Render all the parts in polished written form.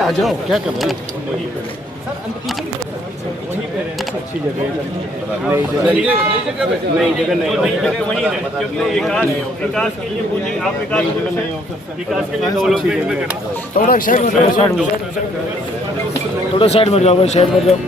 आ जाओ, क्या कर रहे हैं? वहीं पे अच्छी जगह नई जगह नहीं विकास के लिए पूंजी आप विकास के लिए डेवलपमेंट में करें। थोड़ा साइड में थोड़ा साइड में जाओ, साइड में जाओ।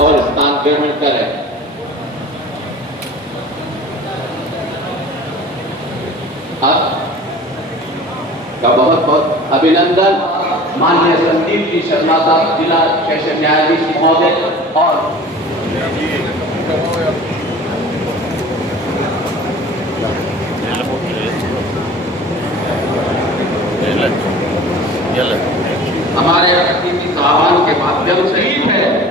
और स्थान ग्रहण करें। आपका बहुत बहुत अभिनंदन माननीय संदीप जी शर्मा साहब, जिला सेशन न्यायाधीश महोदय। और हमारे अतिथि साहबान के माध्यम से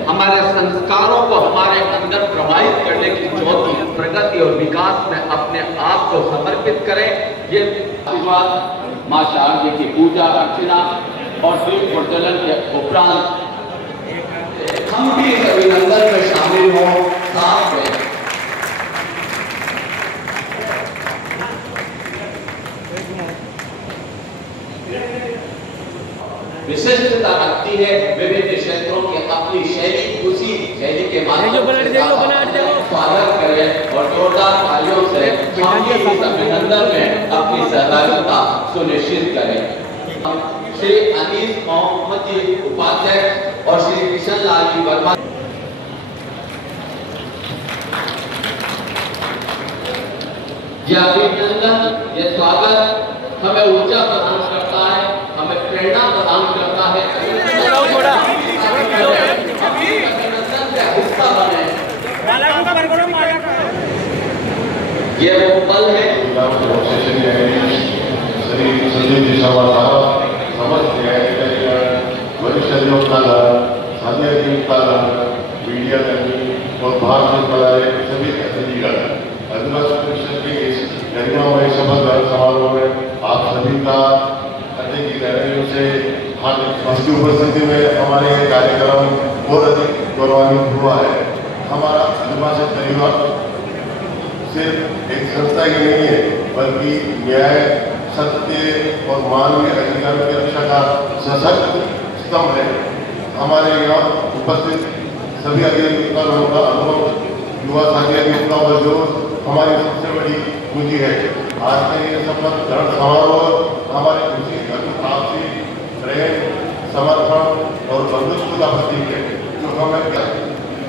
हमारे संस्कारों को हमारे अंदर प्रवाहित करने की ज्योति प्रगति और विकास में अपने आप को समर्पित करें। ये आशीर्वाद मां शारदा की पूजा अर्चना और दीप प्रज्वलन के उपरांत हम भी इस अभिनंदन में शामिल हों। साथ में विशिष्टता रखती है, विभिन्न क्षेत्रों की अपनी शैली, उसी शैली के माध्यम से स्वागत करें और जोरदार तालियों से हम इस अभिनंदन में अपनी सहभागिता सुनिश्चित करें। श्री अनीस मोहम्मद जी उपाध्यक्ष और श्री किशन लाल जी वर्मा। यह अभिनंदन, यह स्वागत हमें ऊर्जा प्रदान करता है, हमें प्रेरणा प्रदान करता है। ये वो पल है संदीप जी शर्मा साहब, समस्त वरिष्ठ अधिवक्ता, स्थानीय अधिवक्ता, मीडिया कर्मी और बाहर से पधारे सभी अतिथिगण, आदिवासी परिषद के इस गरिमामय शपथ ग्रहण समारोह में आप सभी का अति की गहराइयों से इसकी उपस्थिति में हमारे ये कार्यक्रम और अधिक गौरवान्वित हुआ है। हमारा आदिवासी परिवार सिर्फ एक संस्था ही नहीं है, बल्कि न्याय, सत्य और मानवीय अधिकारों की रक्षा का सशक्त स्तंभ है। हमारे यहाँ उपस्थित सभी अधिवक्ताओं का अनुभव, युवा साथी अधिवक्ताओं का जोश हमारी सबसे बड़ी पूंजी है। आज का ये शपथ ग्रहण समारोह हमारे खुशी, आपसी प्रेम, समर्पण और बंधुत्व का प्रतीक है, जो हमें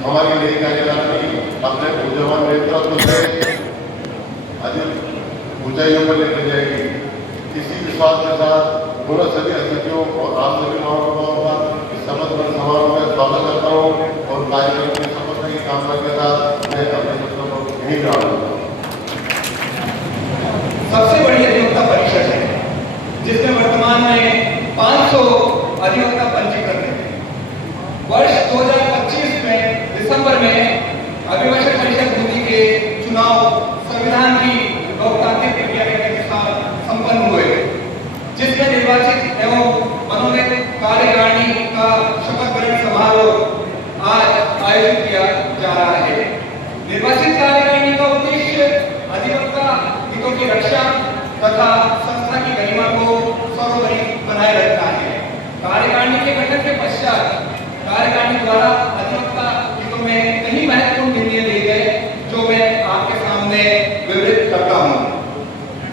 हमारी नई कार्यकारिणी अपने ऊर्जावान नेतृत्व से अधिक ऊंचाइयों पर लेकर जाएगी। इसी विश्वास के साथ पूरा सभी अतिथियों और आप सभी महानुभावों का इस शपथ ग्रहण समारोह में स्वागत करता हूँ और कार्यक्रम की सफलता की कामना के साथ मैं अपने शब्दों को यही जाऊँगा। सबसे बड़ी अधिवक्ता परिषद है, जिसमें वर्तमान में 500 अधिवक्ता पंजीकृत हैं। वर्ष 2025 में दिसंबर में अभिभाषक परिषद बूंदी के चुनाव संविधान की लोकतांत्रिक प्रक्रिया के अनुसार संपन्न हुए, जिसमें निर्वाचित एवं मनोनीत कार्यकारिणी का शपथ ग्रहण समारोह आज आयोजित किया जा रहा है। निर्वाचित कार्यकारिणी का उद्देश्य अधिवक्ता हितों की रक्षा तथा संस्था की गरिमा को सर्वोपरि बनाए रखना है। कार्यकारिणी के गठन के पश्चात कार्यकारिणी द्वारा अधिवक्ता हितों में कई महत्वपूर्ण निर्णय लिए गए, जो मैं आपके सामने विवरित करता हूँ।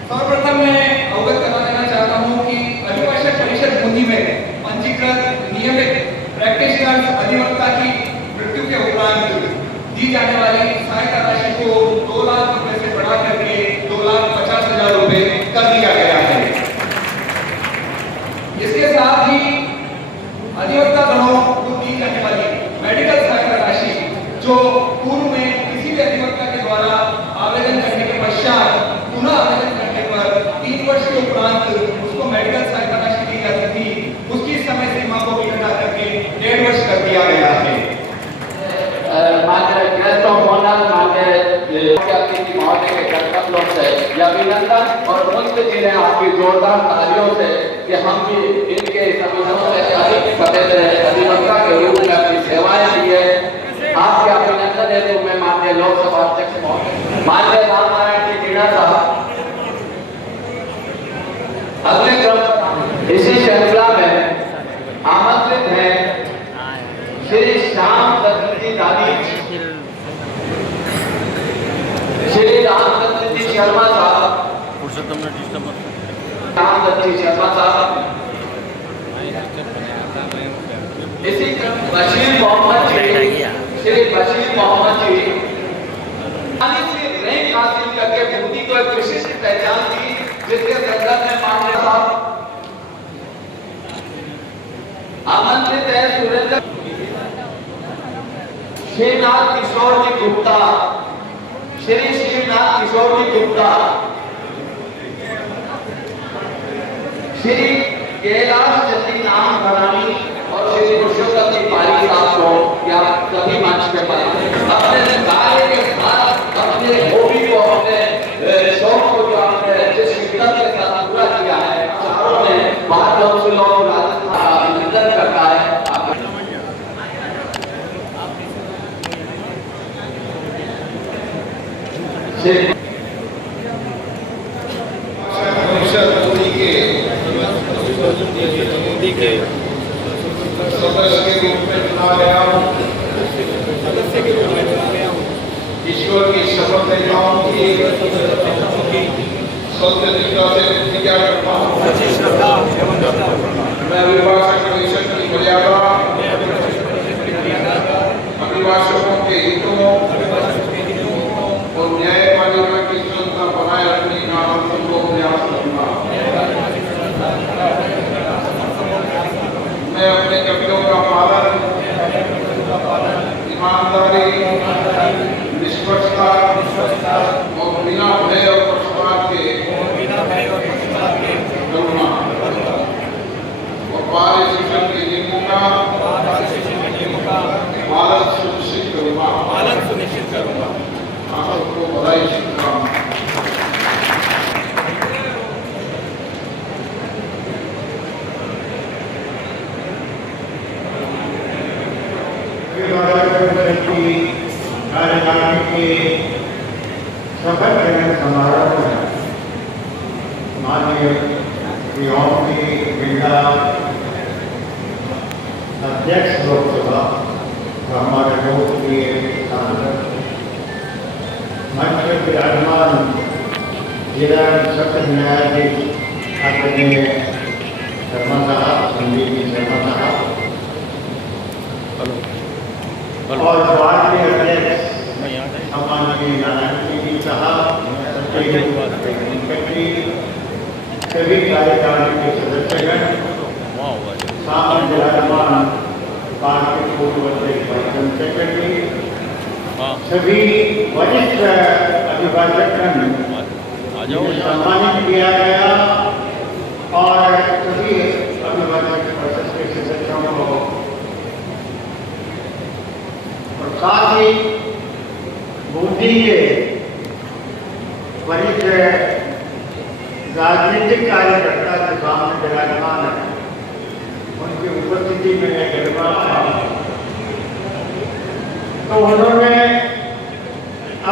सर्वप्रथम मैं अवगत करा देना चाहता हूँ कि अभिभाषक परिषद बूंदी में पंजीकृत नियमित प्रैक्टिशनर्स अधिवक्ता की मृत्यु के उपरांत दी जाने वाली सहायता राशि को 2 लाख रुपए से बढ़ा करके 2,50,000 रुपए कर दिया गया है। इसके साथ ही अधिवक्ता गणों को दी जाने वाली मेडिकल सहायता राशि, जो ये अभिनंदन और मुझसे जिन्हें आपकी जोरदार तालियों से कि हम भी इनके संविधानों से अधिक फतेह अधिवक्ता के रूप में अपनी सेवाएं दी है। आपके अभिनंदन है तो मैं माननीय लोकसभा अध्यक्ष माननीय राम नारायण जी मीणा साहब अगले क्रम इसी श्रृंखला में आमंत्रित हैं श्री श्याम दत्त जी दादी, श्री रामचंद्र जी शर्मा साहब, रामदत्त जी शर्मा साहब, इसी क्रम बशीर मोहम्मद जी, श्री बशीर मोहम्मद जी रैंक हासिल करके बूंदी को एक विशिष्ट पहचान दी, जिसके संदर्भ में माननीय साहब आमंत्रित है सुरेंद्र श्रीनाथ किशोर जी गुप्ता, श्री श्रीनाथ किशोर जी गुप्ता, श्री कैलाश चंदी नाम भरानी और श्री पुरुषोत्तम जी पारी साहब को या सभी मंच पे अपने कार्य के साथ अपने हॉबी को अपने शौक को जो आपने जिस शिद्दत के साथ पूरा किया है, चारों ने बाहर काउंसिलों राजस्थान अभिनंदन करता है। सदस्य के रूप में चुना गया हूँ, ईश्वर की शपथ लेता हूँ कि सत्यनिष्ठा से प्रतिज्ञा करता हूँ मैं अभिभाषक परिषद की मर्यादा, अभिभाषकों के हितों और न्यायपालिका की क्षमता बनाए रखने का संभव प्रयास करूंगा। मैं अपने कर्तव्यों का पालन ईमानदारी, निष्पक्षता और बिना भय और पक्षपात के करूंगा और कार्य शिक्षण के नियमों का पालन सुनिश्चित करूंगा। आप सबको बधाई शुभकामनाएं। कार्यकारिणी के शपथ ग्रहण समारोह में माननीय श्री ओम जी बिरला अध्यक्ष लोकसभा और हमारे लोकप्रिय सांसद मंच पर विराजमान जिला सत्र न्यायाधीश आदरणीय शर्मा साहब, संदीप जी शर्मा साहब और वार्ड के अध्यक्ष सम्माननीय नारायण जी साहब, सभी कार्यकारिणी के सदस्यगण, सामने विराजमान पार्टी पूर्व अध्यक्ष सेक्रेटरी, सभी वरिष्ठ अभिभाषकगण जिन्हें सम्मानित किया गया और सभी अभिभाषक परिषद के सदस्यों को साथ ही बूंदी के वरिष्ठ राजनीतिक कार्यकर्ता के सामने विराजमान है, उनकी उपस्थिति में गरिमा है। तो उन्होंने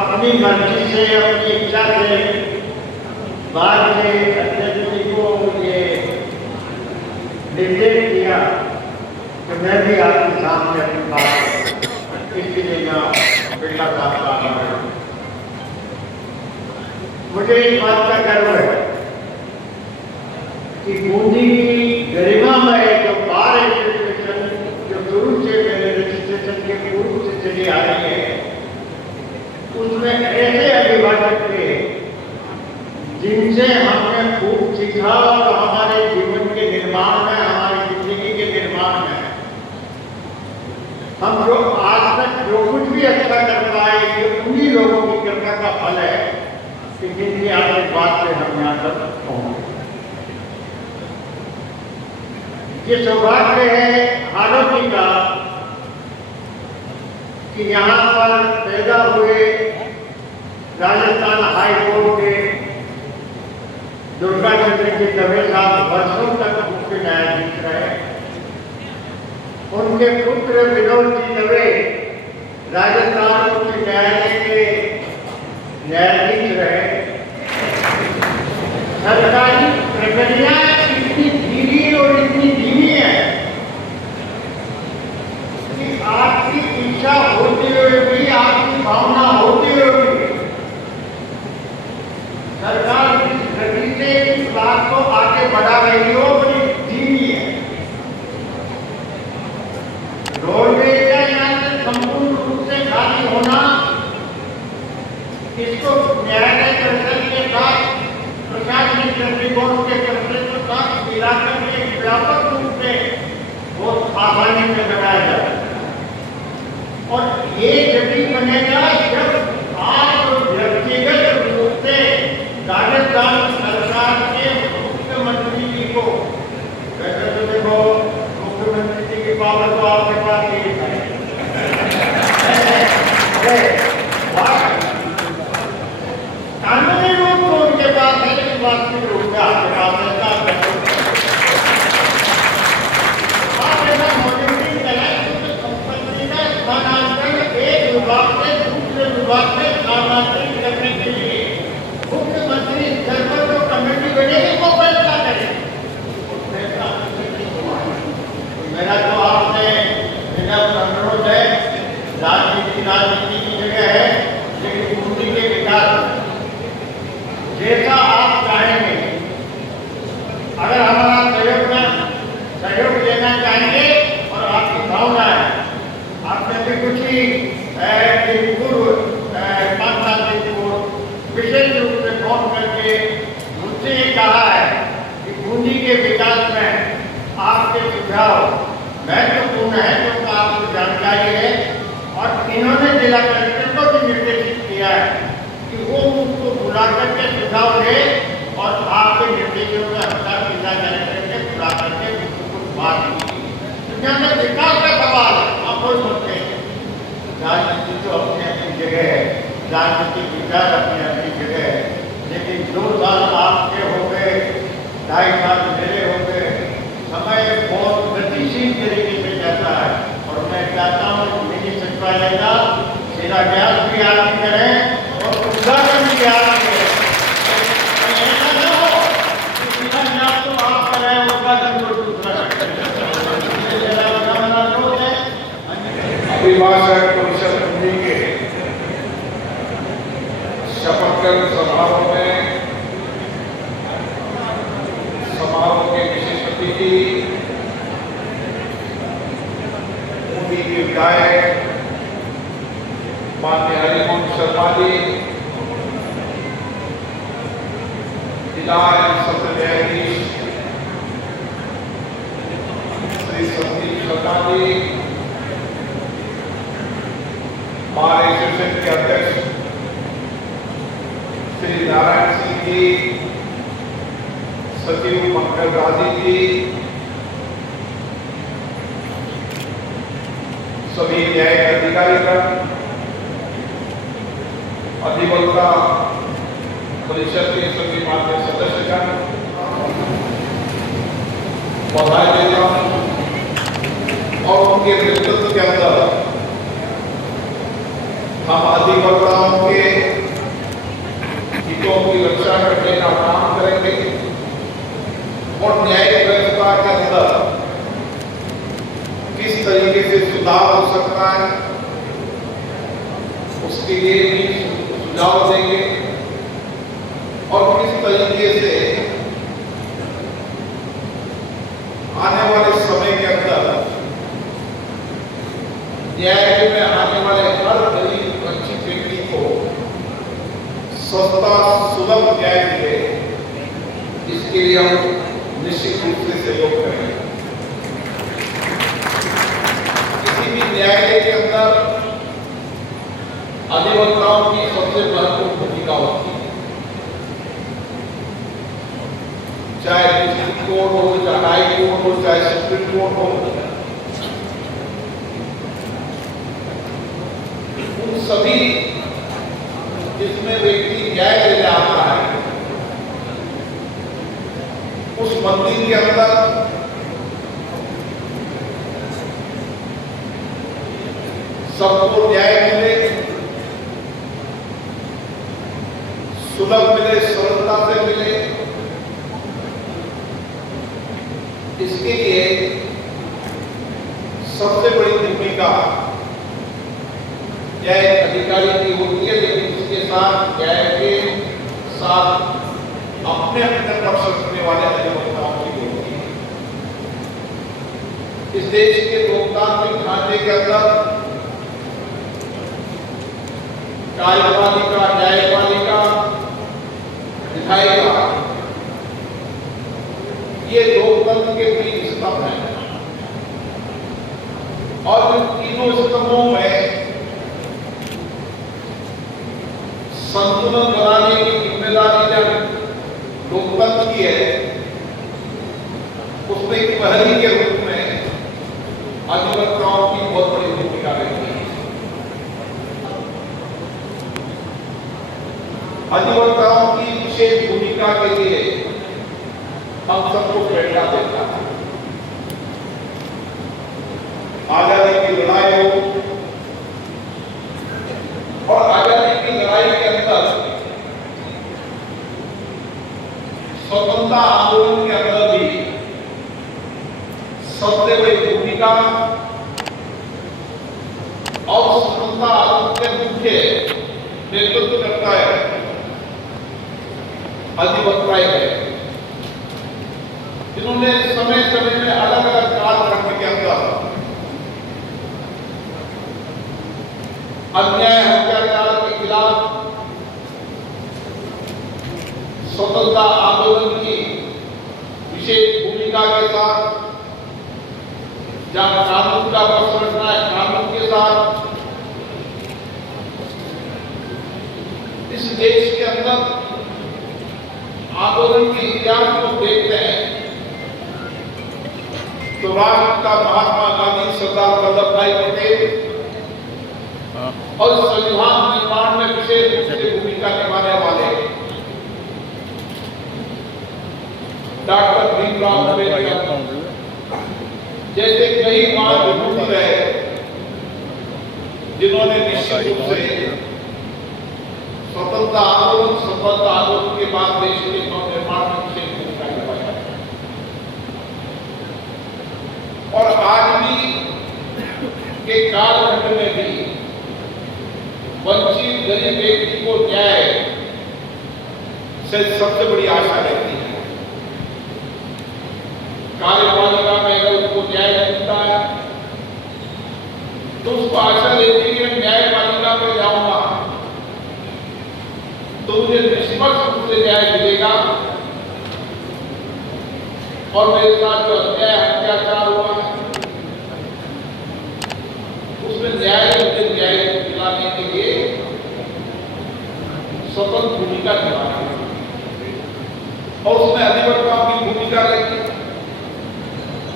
अपनी मर्जी से, अपनी इच्छा से बाद के अध्यक्ष जी को ये निर्देश दिया कि मैं भी आपके सामने अपनी बात इसलिए मैं बिरला साहब का आभार हूं। मुझे इस बात का गर्व है कि बूंदी की गरिमा में जो बार एसोसिएशन जो शुरू से मेरे रजिस्ट्रेशन के पूर्व से चली आ रही है, उसमें ऐसे अभिभाषक थे जिनसे हमने खूब सीखा और हमारे जीवन के निर्माण में, हमारी जिंदगी के निर्माण में हम जो आज तक जो कुछ भी अच्छा कर पाए, ये उन्हीं लोगों की कृपा का फल है कि जिनकी आशीर्वाद से हम यहाँ तक पहुंचे। ये सौभाग्य है आरोपी का कि यहाँ पर पैदा हुए राजस्थान हाई कोर्ट के दुर्गा चंद्र जी दवे साहब वर्षों तक मुख्य न्यायाधीश रहे। उनके पुत्र विनोद जी दवे राजस्थान उच्च न्यायालय के न्यायाधीश रहे। सरकारी प्रक्रिया इतनी धीमी और इतनी धीमी है कि आपकी इच्छा होते हुए भी, आपकी भावना होते हुए भी सरकार इस गति से इस बात को आगे बढ़ा रही हो, बड़ी धीमी है। रोडवेज का यहाँ से संपूर्ण रूप से खाली होना, इसको न्यायालय परिषद के साथ प्रशासनिक दृष्टिकोण के फैसले के साथ मिलाकर के व्यापक रूप से बहुत आसानी से बनाया जाए। और ये जब बनेगा जब आप व्यक्तिगत रूप से राजस्थान सरकार के मुख्यमंत्री जी को, वैसे तो देखो मुख्यमंत्री जी की पावर तो आपके पास ही है, कानूनी रूप तो उनके पास है, लेकिन वास्तविक रूप से आपके पास आप ऐसा मॉनिटरिंग कराएं तो संपत्ति का स्थानांतरण एक विभाग से दूसरे विभाग में स्थानांतरित करने के लिए मुख्यमंत्री स्तर पर जो कमेटी बनेगी वो फैसला करेगी। मेरा तो आपसे विनम्र अनुरोध है, राजनीति की जगह है, लेकिन बूंदी के विकास जैसा आप चाहेंगे, अगर हमारा सहयोग देना चाहेंगे और आपकी भावना है, आपने भी कुछ ही पूर्व 5 साल पूर्व विशेष रूप से फोन करके मुझसे ये कहा है कि बूंदी के विकास में आपके सुझाव महत्वपूर्ण है, क्योंकि आपको जानकारी है। और इन्होंने जिला कलेक्टर को भी निर्देशित किया है कि वो उसको बुला करके सुझाव दे और आपके निर्देशों में हफ्ता जिला कलेक्टर के बुला करके कुछ बात कीजिए। विकास का सवाल है, आप बोल सकते हैं। राजनीति तो अपनी अपनी जगह है, राजनीतिक विचार अपनी अपनी जगह है, लेकिन 2 साल आपके हो गए, 2.5 साल मेरे हो गए, समय बहुत गतिशील तरीके से जाता है। और मैं चाहता हूँ मिनी सचिवालय का शिलान्यास भी आप करें और उद्घाटन भी आप करें। ऐसा न हो कि शिलान्यास तो आप करें, उद्घाटन को दूसरा अभिभाषक परिषद बूंदी के शपथ ग्रहण समारोह में समारोह के विशेष अतिथि बूंदी के विधायक माननीय हरिमोहन शर्मा जी, जिला एवं सत्र न्यायाधीश श्री संदीप शर्मा जी, बार एसोसिएशन के अध्यक्ष श्री नारायण सिंह जी, सचिव मंगल राजी जी, सभी न्यायिक अधिकारीगण, अधिवक्ता परिषद के सभी मान्य सदस्यगण, बधाई देता हूं। और उनके नेतृत्व के अंदर हम अधिवक्ताओं के हितों की रक्षा करने का काम करेंगे और न्यायिक व्यवस्था के अंदर किस तरीके से सुधार हो सकता है उसके लिए भी सुझाव देंगे और किस तरीके से आने वाले समय के अंदर न्यायालय में आने वाले हर गरीब वंचित व्यक्ति को सस्ता सुलभ न्याय मिले, इसके लिए हम निश्चित रूप से सहयोग करेंगे। किसी भी न्यायालय के अंदर अधिवक्ताओं की सबसे महत्वपूर्ण भूमिका होती है, चाहे डिस्ट्रिक्ट कोर्ट हो, चाहे हाई कोर्ट हो, चाहे सुप्रीम कोर्ट हो, उन सभी जिसमें व्यक्ति न्याय लेने आता है उस मंदिर के अंदर सबको न्याय मिले, सुलभ मिले, सरलता से मिले, इसके लिए सबसे बड़ी भूमिका न्याय अधिकारी की होती है, लेकिन उसके साथ न्याय के साथ अपने अपने पक्ष रखने वाले अधिवक्ताओं की होती है। इस देश के लोकतांत्रिक ढांचे के अंदर कार्यपालिका, न्यायपालिका, विधायिका, ये लोकतंत्र के तीन स्तंभ हैं और इन तीनों स्तंभों में संतुलन बनाने की जिम्मेदारी जब लोकतंत्र की है, उसमें एक प्रहरी के रूप में अधिवक्ताओं की बहुत बड़ी भूमिका रहती है। अधिवक्ताओं की विशेष भूमिका के लिए हम सबको प्रेरणा देता है। आजादी की लड़ाई हो और आजादी की लड़ाई के अंदर स्वतंत्रता आंदोलन के अंदर भी सबसे बड़ी भूमिका और स्वतंत्रता आंदोलन के मुख्य नेतृत्व करता है अधिवक्ता है, जिन्होंने समय समय में अलग अलग कालखंड के अंदर अन्याय अत्याचार के खिलाफ स्वतंत्रता आंदोलन की विशेष भूमिका के साथ, जहां कानून का पक्ष रखना है, कानून के साथ इस देश के अंदर आंदोलन के इतिहास को देखते हैं तो राष्ट्रपिता महात्मा गांधी, सरदार वल्लभ भाई पटेल और संविधान निर्माण में विशेष रूप से भूमिका निभाने वाले डॉक्टर भीमराव अम्बेडकर जैसे कई महान रहे, जिन्होंने निश्चित रूप से स्वतंत्रता आंदोलन, सफलता आंदोलन के बाद देश के नवनिर्माण में विशेष भूमिका निभाई और आज भी के कालखंड में भी वंचित गरीब व्यक्ति को न्याय से सबसे बड़ी आशा रहती है। कार्यपालिका में अगर उसको न्याय मिलता है तो उसको आशा रहती है कि मैं न्यायपालिका में जाऊंगा तो मुझे निष्पक्ष रूप से न्याय मिलेगा और मेरे साथ जो अन्याय अत्याचार हुआ है उसमें मुझे न्याय दिलाने के लिए स्वतंत्र भूमिका निभानी है और उसमें अधिवक्ताओं की भूमिका रहेगी।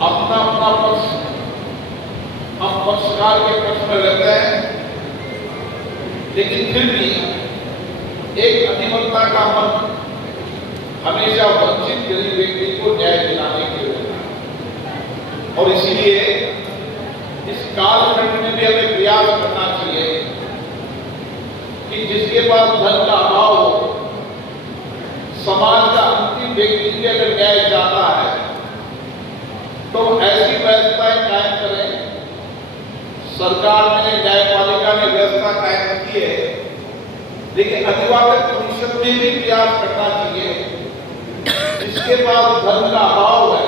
अपना अपना पक्ष हम पक्षकार के पक्ष में रहते हैं, लेकिन फिर भी एक अधिवक्ता का मन हमेशा वंचित गरीब व्यक्ति को न्याय दिलाने के लिए और इसीलिए इस कालखंड में भी हमें प्रयास करना चाहिए कि जिसके पास धन का अभाव हो, समाज का अंतिम व्यक्ति के अगर न्याय चाहता है तो ऐसी व्यवस्थाएं कायम करें। सरकार ने, न्यायपालिका ने व्यवस्था कायम की है, लेकिन अधिवक्ता कमीशन में भी प्रयास करना चाहिए। जिसके पास धन का अभाव है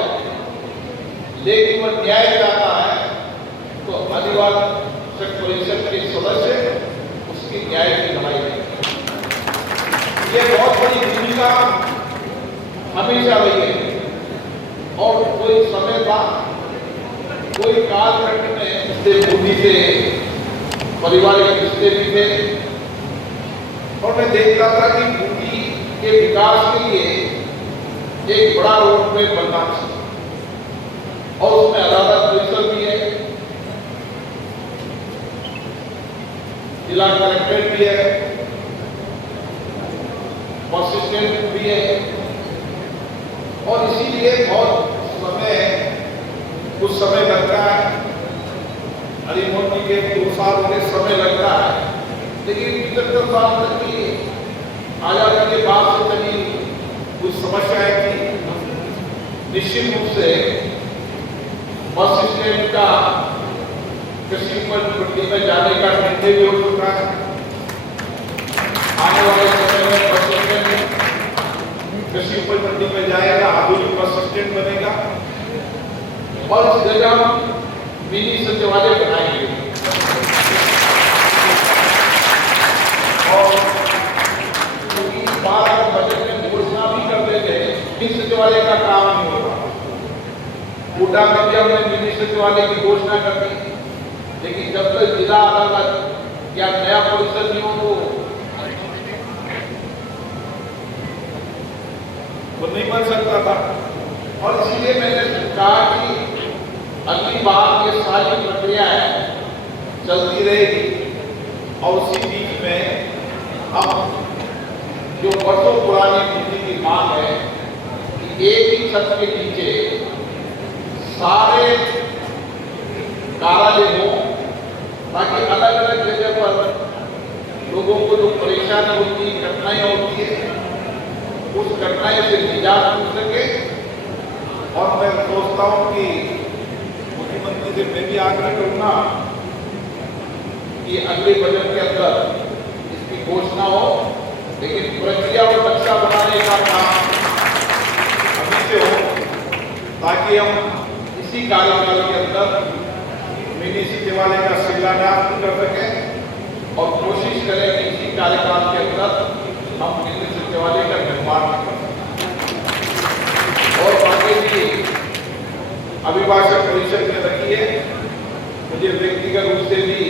लेकिन वह न्याय चाहता है तो अधिवक्ता परिषद के सदस्य उसकी न्याय की लड़ाई करें। ये बहुत बड़ी भूमिका हमेशा रही है और कोई समय था, कोई कालखंड में बुद्धि से पारिवारिक रिश्ते भी थे और मैं देखता था कि बुद्धि के विकास के लिए एक बड़ा रोड में बनना चाहिए और उसमें अदालत परिसर भी है, जिला कलेक्ट्रेट भी है, असिस्टेंट भी है और इसीलिए कुछ समय लगता है। हरिमोहन जी के 2 साल होने समय लगता है, लेकिन 75 साल तक की आजादी के बाद से चली कुछ समस्याएं थी। निश्चित रूप से बस स्टैंड का कृषि में जाने का निर्णय भी हो चुका है। आने वाले समय में बस स्टैंड कृषि उपज मंडी में जाएगा, आधुनिक बस स्टैंड बनेगा और इस जगह मिनी सचिवालय बनाएंगे। और क्योंकि इस बार हम बजट में घोषणा भी कर देते हैं, मिनी सचिवालय का काम नहीं होगा। कोटा में भी हमने मिनी सचिवालय की घोषणा कर दी, लेकिन जब तक जिला अदालत या नया परिसर नहीं हो वो नहीं बन सकता था। और इसीलिए मैंने कहा कि अगली बार ये सारी प्रक्रियाएं चलती रहेगी और उसी बीच में अब जो वर्षों पुरानी नीति की मांग है कि एक ही छत के नीचे सारे कार्यालय हो, ताकि अलग अलग जगह पर लोगों को जो परेशानी होती है, कठिनाइयाँ होती है, उस कठिनाई से निजात मिल सके। और मैं सोचता हूँ कि मुख्यमंत्री से मैं भी आग्रह करूँगा कि अगले बजट के अंदर इसकी घोषणा हो, लेकिन प्रक्रिया और नक्शा बनाने का काम अभी से हो, ताकि हम इसी कार्यकाल के अंदर मिनी सचिवालय का शिलान्यास कर सकें और कोशिश करें कि इसी कार्यकाल के अंदर हम मिनी सचिवालय का निर्माण कर सकें। और बाकी भी अभिभाषक परिषद में रखिए, मुझे व्यक्तिगत रूप से भी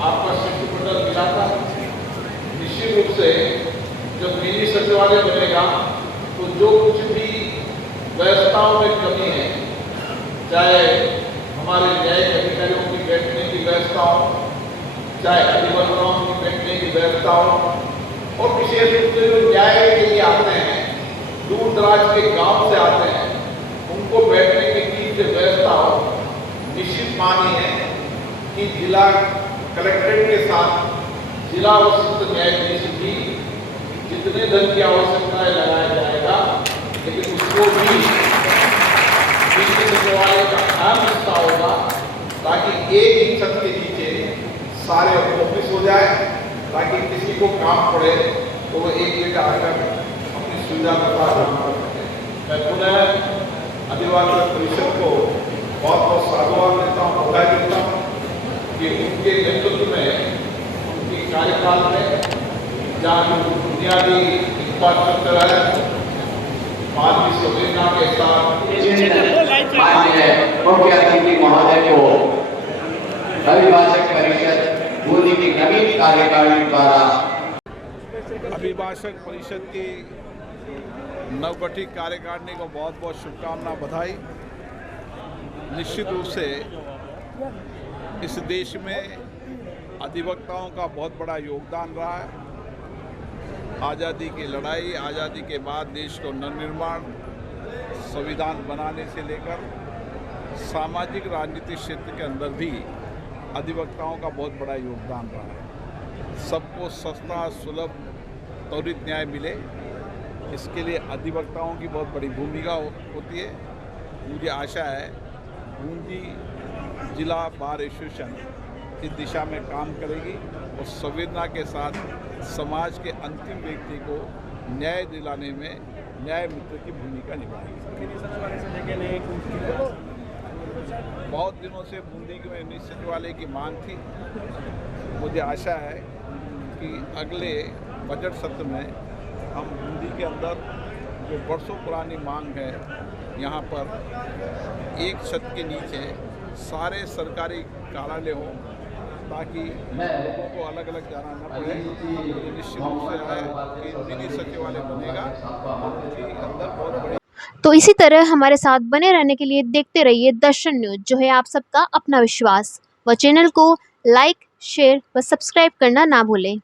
आपका शिष्टमंडल मिला था। निश्चित रूप से जब मिनी सचिवालय बनेगा तो जो कुछ भी व्यवस्थाओं में कमी है, चाहे हमारे न्यायिक अधिकारियों की बैठने की व्यवस्था हो, चाहे अधिवक्ताओं की बैठने की व्यवस्था हो, और विशेष रूप से जो न्याय के लिए आते हैं, दूर दराज के गांव से आते हैं, उनको बैठने की ठीक से व्यवस्था हो। निश्चित मानी है कि जिला कलेक्ट्रेट के साथ जिला वरिष्ठ न्यायाधीश भी जितने धन की आवश्यकता है लगाया जाएगा, लेकिन उसको भी सचिवालय का अहम हिस्सा होगा, ताकि एक ही छत के नीचे सारे ऑफिस हो जाए, ताकि किसी को काम पड़े तो वो एक जगह आकर अपनी सुविधा का काम कर सके। मैं पुनः अधिवक्ता परिषद को बहुत बहुत साधुवाद देता हूँ, बधाई देता हूँ कि उनके नेतृत्व में, उनके कार्यकाल में जहाँ बुनियादी इंफ्रास्ट्रक्चर है, मानवीय संवेदना के साथ मुख्य अतिथि महोदय को अभिभाषक परिषद बूंदी की नवीन कार्यकारिणी द्वारा अभिभाषक परिषद की नवगठित कार्यकारिणी को बहुत बहुत शुभकामना, बधाई। निश्चित रूप से इस देश में अधिवक्ताओं का बहुत बड़ा योगदान रहा है। आज़ादी की लड़ाई, आज़ादी के बाद देश को नवनिर्माण, संविधान बनाने से लेकर सामाजिक राजनीतिक क्षेत्र के अंदर भी अधिवक्ताओं का बहुत बड़ा योगदान रहा है। सबको सस्ता, सुलभ, त्वरित न्याय मिले, इसके लिए अधिवक्ताओं की बहुत बड़ी भूमिका होती है। मुझे आशा है बूंदी जिला बार एसोसिएशन इस दिशा में काम करेगी और संवेदना के साथ समाज के अंतिम व्यक्ति को न्याय दिलाने में न्याय मित्र की भूमिका निभाएगी। बहुत दिनों से बूंदी में मिनी सचिवालय की मांग थी। मुझे आशा है कि अगले बजट सत्र में हम बूंदी के अंदर जो वर्षों पुरानी मांग है, यहाँ पर एक छत के नीचे सारे सरकारी कार्यालय हों, ताकि लोगों को अलग अलग जाना न पड़े। निश्चित रूप से है कि मिनी सचिवालय बनेगा उनके अंदर बहुत बड़ी। तो इसी तरह हमारे साथ बने रहने के लिए देखते रहिए दर्शन न्यूज़, जो है आप सबका अपना विश्वास। व चैनल को लाइक, शेयर व सब्सक्राइब करना ना भूलें।